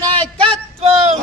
నాయకత్వం.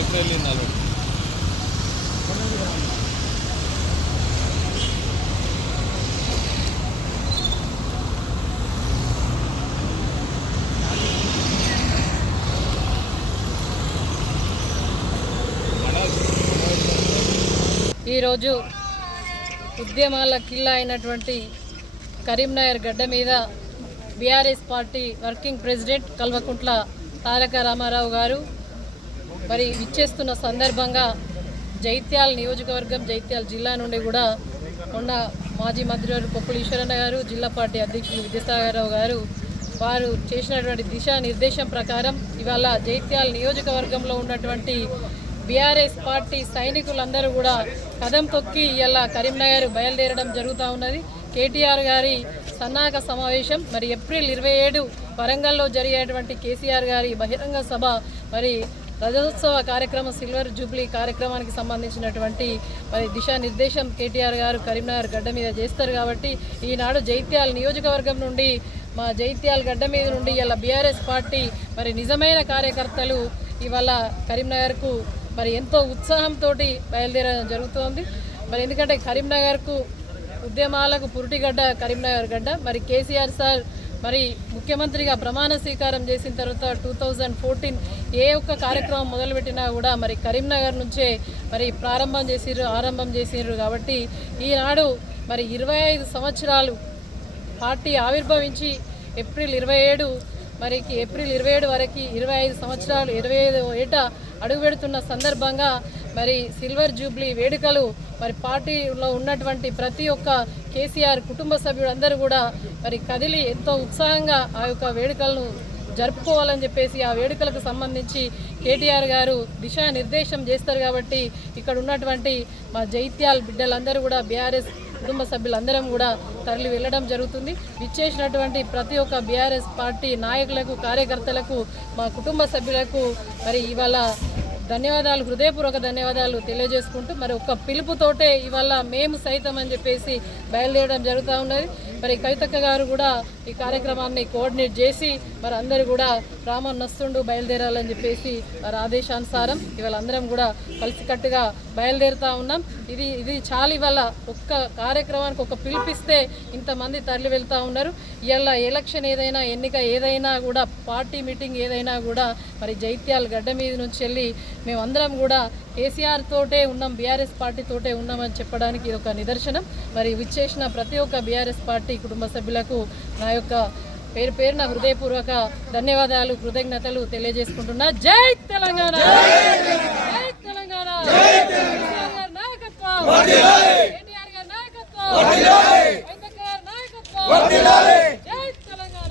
ఎప్పుడు గారి ఈరోజు ఉద్యమాల కిల్లా అయినటువంటి కరీంనగర్ గడ్డ మీద BRS party working president Kalvakuntla Taraka Rama Rao గారు మరి ఇచ్చేస్తున్న సందర్భంగా జైత్యాల నియోజకవర్గం జైత్యాల జిల్లా నుండి కూడా మొన్న మాజీ మంత్రివారు పొప్పులు ఈశ్వరన్న గారు జిల్లా పార్టీ అధ్యక్షులు విద్యాసాగరరావు గారు వారు చేసినటువంటి దిశానిర్దేశం ప్రకారం ఇవాళ జైత్యాల నియోజకవర్గంలో ఉన్నటువంటి బీఆర్ఎస్ పార్టీ సైనికులందరూ కూడా కదం తొక్కి ఇలా కరీంనగర్ బయలుదేరడం జరుగుతూ ఉన్నది. కేటీఆర్ గారి సన్నాహక సమావేశం మరి ఏప్రిల్ ఇరవై ఏడు వరంగల్లో జరిగేటువంటి కేసీఆర్ గారి బహిరంగ సభ మరి రజతోత్సవ కార్యక్రమం సిల్వర్ జూబ్లీ కార్యక్రమానికి సంబంధించినటువంటి మరి దిశానిర్దేశం కేటీఆర్ గారు కరీంనగర్ గడ్డ మీద చేస్తారు కాబట్టి ఈనాడు జైత్యాల నియోజకవర్గం నుండి మా జైత్యాల గడ్డ మీద నుండి ఇలా బీఆర్ఎస్ పార్టీ మరి నిజమైన కార్యకర్తలు ఇవాళ కరీంనగర్కు మరి ఎంతో ఉత్సాహంతో బయలుదేరడం జరుగుతోంది. మరి ఎందుకంటే కరీంనగర్కు ఉద్యమాలకు పురుటిగడ్డ కరీంనగర్ గడ్డ. మరి కేసీఆర్ సార్ మరి ముఖ్యమంత్రిగా ప్రమాణ స్వీకారం చేసిన తర్వాత టూ థౌజండ్ ఫోర్టీన్ ఏ ఒక్క కార్యక్రమం మొదలుపెట్టినా కూడా మరి కరీంనగర్ నుంచే మరి ప్రారంభం చేసిర్రు ఆరంభం చేసిర్రు కాబట్టి ఈనాడు మరి ఇరవై ఐదు సంవత్సరాలు పార్టీ ఆవిర్భవించి ఏప్రిల్ ఇరవై ఏడు మరికి ఏప్రిల్ ఇరవై ఏడు వరకు ఇరవై ఐదు సంవత్సరాలు ఇరవై ఐదు ఏట అడుగుపెడుతున్న సందర్భంగా మరి సిల్వర్ జూబ్లీ వేడుకలు మరి పార్టీలో ఉన్నటువంటి ప్రతి ఒక్క కేసీఆర్ కుటుంబ సభ్యులందరూ కూడా మరి కదిలి ఎంతో ఉత్సాహంగా ఆ యొక్క వేడుకలను జరుపుకోవాలని చెప్పేసి ఆ వేడుకలకు సంబంధించి కేటీఆర్ గారు దిశానిర్దేశం చేస్తారు కాబట్టి ఇక్కడ ఉన్నటువంటి మా జైత్యాల బిడ్డలందరూ కూడా బీఆర్ఎస్ కుటుంబ సభ్యులందరం కూడా తరలి వెళ్ళడం జరుగుతుంది. విచ్చేసినటువంటి ప్రతి ఒక్క బీఆర్ఎస్ పార్టీ నాయకులకు కార్యకర్తలకు మా కుటుంబ సభ్యులకు మరి ఇవాళ ధన్యవాదాలు హృదయపూర్వక ధన్యవాదాలు తెలియజేసుకుంటూ మరి ఒక్క పిలుపుతోటే ఇవాళ మేము సైతం అని చెప్పేసి బయలుదేరడం జరుగుతూ ఉన్నది. మరి కవితక్క గారు కూడా ఈ కార్యక్రమాన్ని కోఆర్డినేట్ చేసి మరి అందరూ కూడా రామన్ నస్తుండు బయలుదేరాలని చెప్పేసి వారి ఆదేశానుసారం ఇవాళ అందరం కూడా కలిసికట్టుగా బయలుదేరుతా ఉన్నాం. ఇది ఇది చాలా ఇవాళ ఒక్క కార్యక్రమానికి ఒక పిలిపిస్తే ఇంతమంది తరలి వెళ్తూ ఉన్నారు. ఇవాళ ఎలక్షన్ ఏదైనా ఎన్నిక ఏదైనా కూడా పార్టీ మీటింగ్ ఏదైనా కూడా మరి జైత్యాల గడ్డ మీద నుంచి వెళ్ళి మేమందరం కూడా కేసీఆర్ తోటే ఉన్నాం బీఆర్ఎస్ పార్టీ తోటే ఉన్నామని చెప్పడానికి ఇది ఒక నిదర్శనం. మరి విచ్చేసిన ప్రతి ఒక్క బీఆర్ఎస్ పార్టీ కుటుంబ సభ్యులకు నా యొక్క పేరు పేరు నా హృదయపూర్వక ధన్యవాదాలు కృతజ్ఞతలు తెలియజేసుకుంటున్నా. జై తెలంగాణ! జై తెలంగాణ! నాయకత్వం నాయకత్వం జై తెలంగాణ!